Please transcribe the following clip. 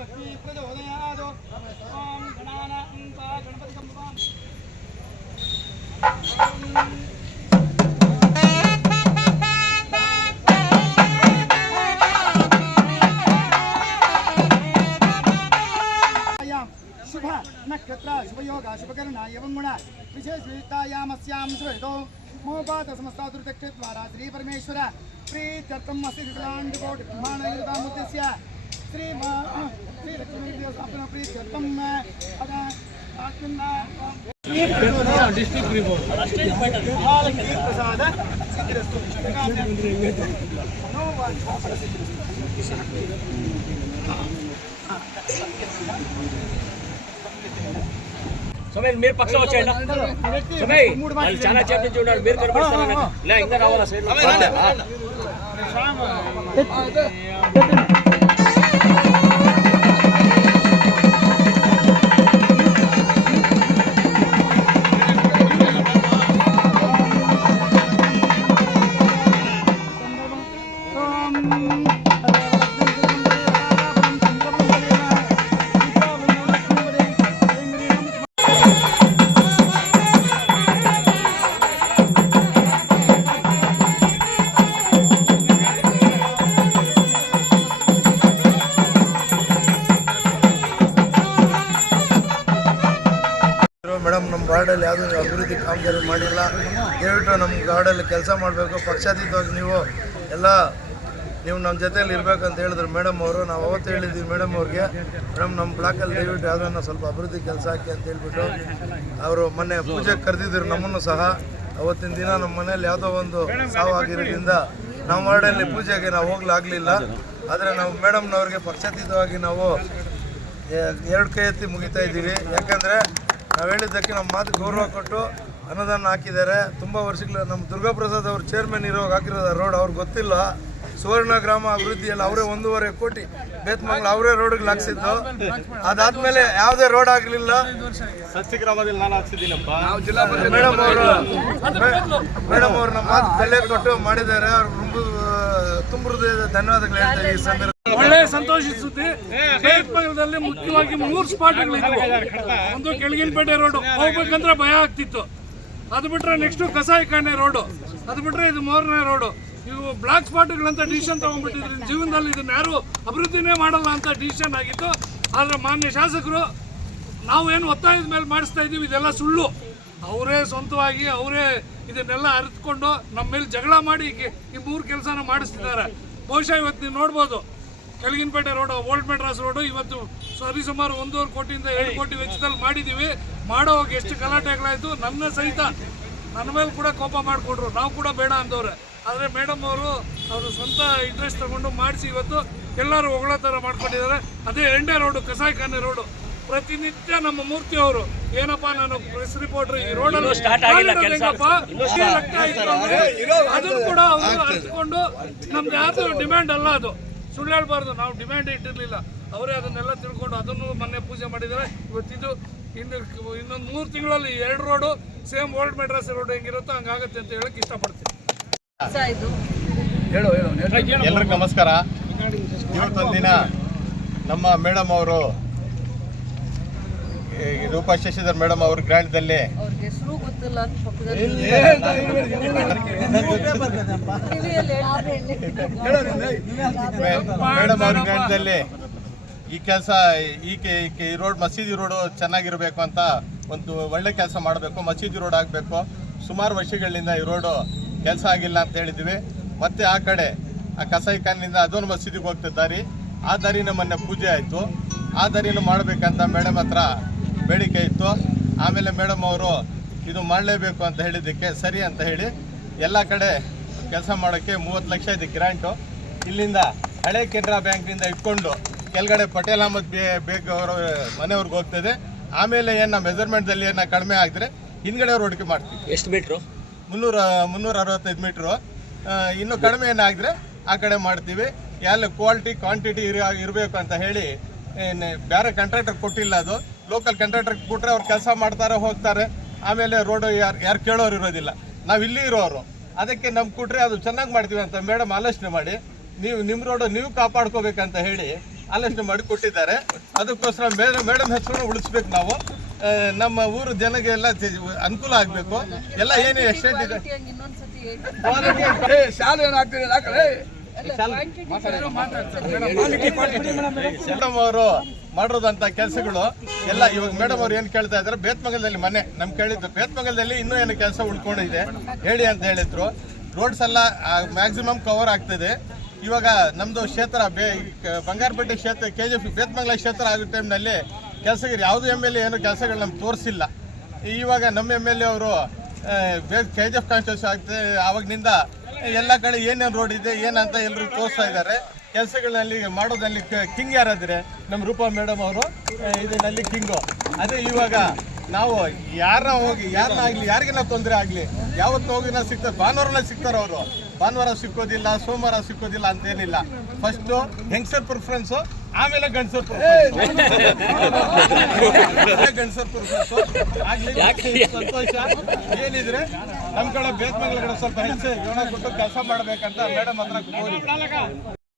लक्ष्मी प्रचोदयात् ॐ गणानां त्वा गणपतिं त्वां ॐ शुभ नक्षत्र शुभयोग शुभकर्णा एवं गुणा विशेषवितायामस्यां श्रुतो मोपात समस्तादुर्दक्षेत्वारा श्रीपरमेश्वर प्रीत्यर्थम् अस्ति श्रीकोटिब्रह्माणयुतामुद्दिश्य श्री श्रीलक्ष्मीदेवस्वापिनप्रीत्यर्थम् ಡಿಸ್ಟ್ರಿಕ್ಟ್ ರಿಪೋರ್ಟ್ ಪ್ರಸಾದ సమయం మీరు పక్కన వచ్చేయండి సమయం చాలా చేతి నుంచి ఉన్నాడు మీరు కనపడుతున్నారు ఇంకా రావాలా ನಮ್ಮ ವಾರ್ಡಲ್ಲಿ ಯಾವುದೂ ಅಭಿವೃದ್ಧಿ ಕಾಮಗಾರಿ ಮಾಡಿಲ್ಲ. ದಯವಿಟ್ಟು ನಮ್ಮ ವಾರ್ಡಲ್ಲಿ ಕೆಲಸ ಮಾಡಬೇಕು. ಪಕ್ಷಾತೀತವಾಗಿ ನೀವು ಎಲ್ಲ, ನೀವು ನಮ್ಮ ಜೊತೆಯಲ್ಲಿ ಇರಬೇಕು ಅಂತ ಹೇಳಿದ್ರು ಮೇಡಮ್ ಅವರು. ನಾವು ಅವತ್ತು ಹೇಳಿದ್ವಿ ಮೇಡಮ್ ಅವ್ರಿಗೆ. ಮೇಡಮ್, ನಮ್ಮ ಬ್ಲಾಕಲ್ಲಿ ದಯವಿಟ್ಟು ಯಾವುದನ್ನ ಸ್ವಲ್ಪ ಅಭಿವೃದ್ಧಿ ಕೆಲಸ ಹಾಕಿ ಅಂತ ಹೇಳ್ಬಿಟ್ಟು ಅವರು ಮೊನ್ನೆ ಪೂಜೆಗೆ ಕರೆದಿದ್ರು ನಮ್ಮನ್ನು ಸಹ. ಅವತ್ತಿನ ದಿನ ನಮ್ಮ ಮನೇಲಿ ಯಾವುದೋ ಒಂದು ಸಾವು ಆಗಿರೋದ್ರಿಂದ ನಮ್ಮ ವಾರ್ಡಲ್ಲಿ ಪೂಜೆಗೆ ನಾವು ಹೋಗ್ಲಾಗಲಿಲ್ಲ. ಆದರೆ ನಾವು ಮೇಡಮ್ನವ್ರಿಗೆ ಪಕ್ಷಾತೀತವಾಗಿ ನಾವು ಎರಡು ಕೈ ಎತ್ತಿ ಮುಗಿತಾ ಇದ್ದೀವಿ. ಯಾಕಂದರೆ ನಾವು ಹೇಳಿದ್ದಕ್ಕೆ ನಮ್ಮ ಮಾತು ಗೌರವ ಕೊಟ್ಟು ಅನುದಾನ ಹಾಕಿದ್ದಾರೆ. ತುಂಬ ವರ್ಷಗಳ ನಮ್ಮ ದುರ್ಗಾಪ್ರಸಾದ್ ಅವರು ಚೇರ್ಮನ್ ಇರೋವಾಗ ಹಾಕಿರೋದ ರೋಡ್ ಅವ್ರಿಗೆ ಗೊತ್ತಿಲ್ಲ. ಸುವರ್ಣ ಗ್ರಾಮ ಅಭಿವೃದ್ಧಿಯಲ್ಲಿ ಅವರೇ ಒಂದೂವರೆ ಕೋಟಿ ಬೇತ್ಮಂಗ್ಲ ಅವರೇ ರೋಡ್ಗೆ ಹಾಕ್ಸಿದ್ದು. ಅದಾದ್ಮೇಲೆ ಯಾವುದೇ ರೋಡ್ ಆಗಲಿಲ್ಲ. ಮೇಡಮ್ ಅವರು ಮೇಡಮ್ ಅವರು ನಮ್ಮ ಮಾತು ಬೆಲೆ ಕೊಟ್ಟು ಮಾಡಿದ್ದಾರೆ. ಅವ್ರು ತುಂಬ ಹೃದಯದ ಧನ್ಯವಾದಗಳು ಹೇಳ್ತಾರೆ ಈ ಸಂದರ್ಭ ಒಳ್ಳೆ ಸಂತೋಷದ ಸುದ್ದಿ. ಮುಖ್ಯವಾಗಿ ಮೂರು ಸ್ಪಾಟ್ಗಳಿದ್ವು ಒಂದು ಕೆಳಗಿನಪೇಟೆ ರೋಡ್ ಹೋಗ್ಬೇಕಂದ್ರೆ ಭಯ ಆಗ್ತಿತ್ತು. ಅದು ಬಿಟ್ರೆ ನೆಕ್ಸ್ಟ್ ಕಸಾಯಿಖಾನೆ ರೋಡು ಅದು ಬಿಟ್ರೆ ಇದು ಮೂರನೇ ರೋಡು ಇವು ಬ್ಲಾಕ್ ಸ್ಪಾಟ್ಗಳಂತ ಡಿಸಿಷನ್ ತಗೊಂಡ್ಬಿಟ್ಟಿದ್ರು. ಜೀವನದಲ್ಲಿ ಇದನ್ನ ಯಾರು ಅಭಿವೃದ್ಧಿನೇ ಮಾಡಲ್ಲ ಅಂತ ಡಿಸಿಷನ್ ಆಗಿತ್ತು. ಆದ್ರೆ ಮಾನ್ಯ ಶಾಸಕರು ನಾವು ಏನು ಒತ್ತಾಯದ ಮೇಲೆ ಮಾಡಿಸ್ತಾ ಇದ್ದೀವಿ ಇದೆಲ್ಲ ಸುಳ್ಳು. ಅವರೇ ಸ್ವಂತವಾಗಿ ಅವರೇ ಇದನ್ನೆಲ್ಲ ಅರಿತುಕೊಂಡು ನಮ್ಮ ಮೇಲೆ ಜಗಳ ಮಾಡಿ ಈ ಮೂರು ಕೆಲಸನ ಮಾಡಿಸ್ತಿದ್ದಾರೆ. ಬಹುಶಃ ಇವತ್ತು ನೀವು ನೋಡ್ಬೋದು. ಕೆಳಗಿನಪೇಟೆ ರೋಡ್ ಓಲ್ಡ್ ಮೆಡ್ರಾಸ್ ರೋಡು ಇವತ್ತು ಸರಿಸುಮಾರು ಒಂದೂವರೆ ಕೋಟಿಯಿಂದ ಎರಡು ಕೋಟಿ ವೆಚ್ಚದಲ್ಲಿ ಮಾಡಿದ್ದೀವಿ. ಮಾಡೋವಾಗ ಎಷ್ಟು ಗಲಾಟೆಗಳಾಯಿತು ನನ್ನ ಸಹಿತ ನನ್ನ ಮೇಲೆ ಕೂಡ ಕೋಪ ಮಾಡಿಕೊಟ್ರು ನಾವು ಕೂಡ ಬೇಡ ಅಂದವ್ರೆ. ಆದರೆ ಮೇಡಮ್ ಅವರು ಅವರು ಸ್ವಂತ ಇಂಟ್ರೆಸ್ಟ್ ತಗೊಂಡು ಮಾಡಿಸಿ ಇವತ್ತು ಎಲ್ಲರೂ ಹೊಗಳೋ ಥರ ಮಾಡ್ಕೊಂಡಿದ್ದಾರೆ. ಅದೇ ಎಂಡೆ ರೋಡು ಕಸಾಯಿಖಾನೆ ರೋಡು ಪ್ರತಿನಿತ್ಯ ನಮ್ಮ ಮೂರ್ತಿ ಅವರು ಏನಪ್ಪ ನಾನು ಪ್ರೆಸ್ ರಿಪೋರ್ಟರ್ ಈ ರೋಡಲ್ಲಿ ಸ್ಟಾರ್ಟ್ ಆಗಿಲ್ಲ ಅದನ್ನು ಕೂಡ ಅವರು ಅರ್ಥಕೊಂಡು ನಮ್ದು ಯಾವ್ದು ಡಿಮ್ಯಾಂಡ್ ಅಲ್ಲ ಅದು. ಸುಳ್ಳು ಹೇಳ್ಬಾರ್ದು ನಾವು ಡಿಮ್ಯಾಂಡ್ ಇಟ್ಟಿರಲಿಲ್ಲ. ಅವರೇ ಅದನ್ನೆಲ್ಲ ತಿಳ್ಕೊಂಡು ಅದನ್ನು ಮೊನ್ನೆ ಪೂಜೆ ಮಾಡಿದ್ದಾರೆ. ಇವತ್ತಿದ್ದು ಇನ್ನು ಇನ್ನೊಂದು ಮೂರು ತಿಂಗಳಲ್ಲಿ ಎರಡು road same old Madras road ಹೆಂಗಿರುತ್ತೋ ಹಂಗಾಗತ್ತೆ ಅಂತ ಹೇಳಕ್ ಇಷ್ಟಪಡ್ತೀನಿ. ಎಲ್ರಿಗೂ ನಮಸ್ಕಾರ. ಇವತ್ತೊಂದಿನ ದಿನ ನಮ್ಮ ಮೇಡಮ್ ಅವರು ರೂಪಾ ಶಶಿಧರ್ ಮೇಡಮ್ ಅವ್ರ ಗ್ರ್ಯಾಂಡ್ದಲ್ಲಿ ಅವ್ರಿಗೆ ಹೆಸರು ಗೊತ್ತಿಲ್ಲ ಅಂತ ಪಕ್ಕದಲ್ಲಿ ಮೇಡಮ್ ಅವ್ರ ಗ್ರ್ಯಾಂಡ್ದಲ್ಲಿ ಈ ಕೆಲಸ ಈ ಕೆ- ಈ ರೋಡ್ ಮಸೀದಿ ರೋಡು ಚೆನ್ನಾಗಿರಬೇಕು ಅಂತ ಒಂದು ಒಳ್ಳೆ ಕೆಲಸ ಮಾಡಬೇಕು ಮಸೀದಿ ರೋಡ್ ಆಗಬೇಕು ಸುಮಾರು ವರ್ಷಗಳಿಂದ ಈ ರೋಡು ಕೆಲಸ ಆಗಿಲ್ಲ ಅಂತ ಹೇಳಿದ್ವಿ ಮತ್ತೆ ಆ ಕಡೆ ಆ ಕಸಾಯಿಖಾನಿಂದ ಅದೊಂದು ಮಸೀದಿಗೆ ಹೋಗ್ತಿದ್ದಾರೆ ಆ ದಾರಿನ ಮೊನ್ನೆ ಪೂಜೆ ಆಯಿತು ಆ ದಾರಿನ ಮಾಡಬೇಕಂತ ಮೇಡಮ್ ಹತ್ರ ಬೇಡಿಕೆ ಇತ್ತು. ಆಮೇಲೆ ಮೇಡಮ್ ಅವರು ಇದು ಮಾಡಲೇಬೇಕು ಅಂತ ಹೇಳಿದ್ದಕ್ಕೆ ಸರಿ ಅಂತ ಹೇಳಿ ಎಲ್ಲ ಕಡೆ ಕೆಲಸ ಮಾಡೋಕ್ಕೆ ಮೂವತ್ತು ಲಕ್ಷ ಇದೆ ಗ್ರ್ಯಾಂಟು ಇಲ್ಲಿಂದ ಹಳೆ ಕೆನರಾ ಬ್ಯಾಂಕ್ನಿಂದ ಇಟ್ಕೊಂಡು ಕೆಳಗಡೆ ಪಟೇಲ್ ಅಹಮದ್ ಬೇ ಬೇಗ್ ಅವರ ಮನೆಯವ್ರಿಗೆ ಹೋಗ್ತದೆ. ಆಮೇಲೆ ಏನು ಮೆಜರ್ಮೆಂಟ್ದಲ್ಲಿ ಏನೋ ಕಡಿಮೆ ಆಗಿದ್ರೆ ಹಿಂದ್ಗಡೆ ರೋಡ್ಗೆ ಮಾಡ್ತೀವಿ. ಎಷ್ಟು ಮೀಟ್ರು? ಮುನ್ನೂರ ಮುನ್ನೂರ ಅರವತ್ತೈದು ಮೀಟ್ರು. ಇನ್ನೂ ಕಡಿಮೆ ಏನಾಗಿದ್ರೆ ಆ ಕಡೆ ಮಾಡ್ತೀವಿ. ಎಲ್ಲ ಕ್ವಾಲಿಟಿ ಕ್ವಾಂಟಿಟಿ ಇರ ಇರಬೇಕು ಅಂತ ಹೇಳಿ ಬೇರೆ ಕಾಂಟ್ರಾಕ್ಟರ್ ಕೊಟ್ಟಿಲ್ಲ ಅದು. ಲೋಕಲ್ ಕಾಂಟ್ರಾಕ್ಟರ್ ಕೊಟ್ಟರೆ ಅವ್ರು ಕೆಲಸ ಮಾಡ್ತಾರೆ ಹೋಗ್ತಾರೆ. ಆಮೇಲೆ ರೋಡು ಯಾರು ಯಾರು ಕೇಳೋರು ಇರೋದಿಲ್ಲ. ನಾವು ಇಲ್ಲಿ ಇರೋರು. ಅದಕ್ಕೆ ನಮ್ಗೆ ಕೊಟ್ಟರೆ ಅದು ಚೆನ್ನಾಗಿ ಮಾಡ್ತೀವಿ ಅಂತ ಮೇಡಮ್ ಆಲೋಚನೆ ಮಾಡಿ ನೀವು ನಿಮ್ಮ ರೋಡು ನೀವು ಕಾಪಾಡ್ಕೋಬೇಕಂತ ಹೇಳಿ ಆಲೋಚನೆ ಮಾಡಿ ಕೊಟ್ಟಿದ್ದಾರೆ. ಅದಕ್ಕೋಸ್ಕರ ಮೇಡಮ್ ಮೇಡಮ್ ಹೆಸರು ಉಳಿಸ್ಬೇಕು ನಾವು. ನಮ್ಮ ಊರು ಜನಗೆ ಎಲ್ಲ ಅನುಕೂಲ ಆಗಬೇಕು. ಎಲ್ಲ ಏನು ಎಕ್ಸ್ಟೆಂಟ್ ಇದೆ. ಶಾಲೆ ಏನಾಗ್ತಿದೆ. ಮೇಡಮ್ ಅವರು ಮಾಡಿರೋದಂತ ಕೆಲಸಗಳು ಎಲ್ಲ ಇವಾಗ ಮೇಡಮ್ ಅವ್ರು ಏನು ಕೇಳ್ತಾ ಇದ್ದಾರೆ ಬೇತ್ಮಂಗಲದಲ್ಲಿ ಮನೆ ನಮ್ ಕೇಳಿದ್ದು ಬೇತ್ಮಂಗಲದಲ್ಲಿ ಇನ್ನೂ ಏನು ಕೆಲಸ ಉಳ್ಕೊಂಡಿದೆ ಹೇಳಿ ಅಂತ ಹೇಳಿದ್ರು. ರೋಡ್ಸ್ ಎಲ್ಲ ಮ್ಯಾಕ್ಸಿಮಮ್ ಕವರ್ ಆಗ್ತದೆ. ಇವಾಗ ನಮ್ದು ಕ್ಷೇತ್ರ ಬೇ ಬಂಗಾರಪೇಟೆ ಕ್ಷೇತ್ರ ಕೆ ಜಿ ಎಫ್ ಬೇತ್ಮಂಗಲ ಕ್ಷೇತ್ರ ಆಗೋ ಟೈಮ್ನಲ್ಲಿ ಕೆಲಸಗಳು ಯಾವುದು ಎಂ ಎಲ್ ಎ ಏನು ಕೆಲಸಗಳು ನಮ್ಗೆ ತೋರಿಸಿಲ್ಲ. ಇವಾಗ ನಮ್ಮ ಎಂ ಎಲ್ ಎ ಅವರು ಕೆ ಜಿ ಎಫ್ ಕಾನ್ಸ್ಟಿಟ್ಯೂನ್ಸಿ ಆಗ್ತದೆ ಆವಾಗಿನಿಂದ ಎಲ್ಲ ಕಡೆ ಏನೇನು ರೋಡ್ ಇದೆ, ಏನಂತ ಎಲ್ಲರೂ ತೋರಿಸ್ತಾ ಇದ್ದಾರೆ. ಕೆಲಸಗಳಲ್ಲಿ ಮಾಡೋದಲ್ಲಿ ಕಿಂಗ್ ಯಾರಾದ್ರೆ? ನಮ್ಮ ರೂಪಾ ಮೇಡಮ್ ಅವರು ಇದರಲ್ಲಿ ಕಿಂಗು ಅದೇ ಇವಾಗ ನಾವು ಯಾರನ್ನ ಹೋಗಿ, ಯಾರನ್ನ ಆಗಲಿ, ಯಾರಿಗೆಲ್ಲ ತೊಂದರೆ ಆಗಲಿ, ಯಾವತ್ತು ಹೋಗಿನ ಸಿಗ್ತಾರೆ ಭಾನುವಾರನ ಸಿಗ್ತಾರೆ ಅವರು. ಭಾನುವಾರ ಸಿಕ್ಕೋದಿಲ್ಲ, ಸೋಮವಾರ ಸಿಕ್ಕೋದಿಲ್ಲ ಅಂತೇನಿಲ್ಲ ಫಸ್ಟು ಹೆಂಗ್ಸರ್ ಪ್ರಿಫರೆನ್ಸು ಆಮೇಲೆ ಗಂಡಸರ್ ಗಂಡಸರ್ ಸಂತೋಷ. ಏನಿದ್ರೆ ನಮ್ ಕಡೆ ಬೇತ್ಮಗಳ ಕಡೆ ಸ್ವಲ್ಪ ಹೆಚ್ಚು ಜೀವನ ಕೊಟ್ಟು ಕೆಲಸ ಮಾಡ್ಬೇಕಂತ ಮೇಡಮ್ ಹತ್ರ ಕೋರಿ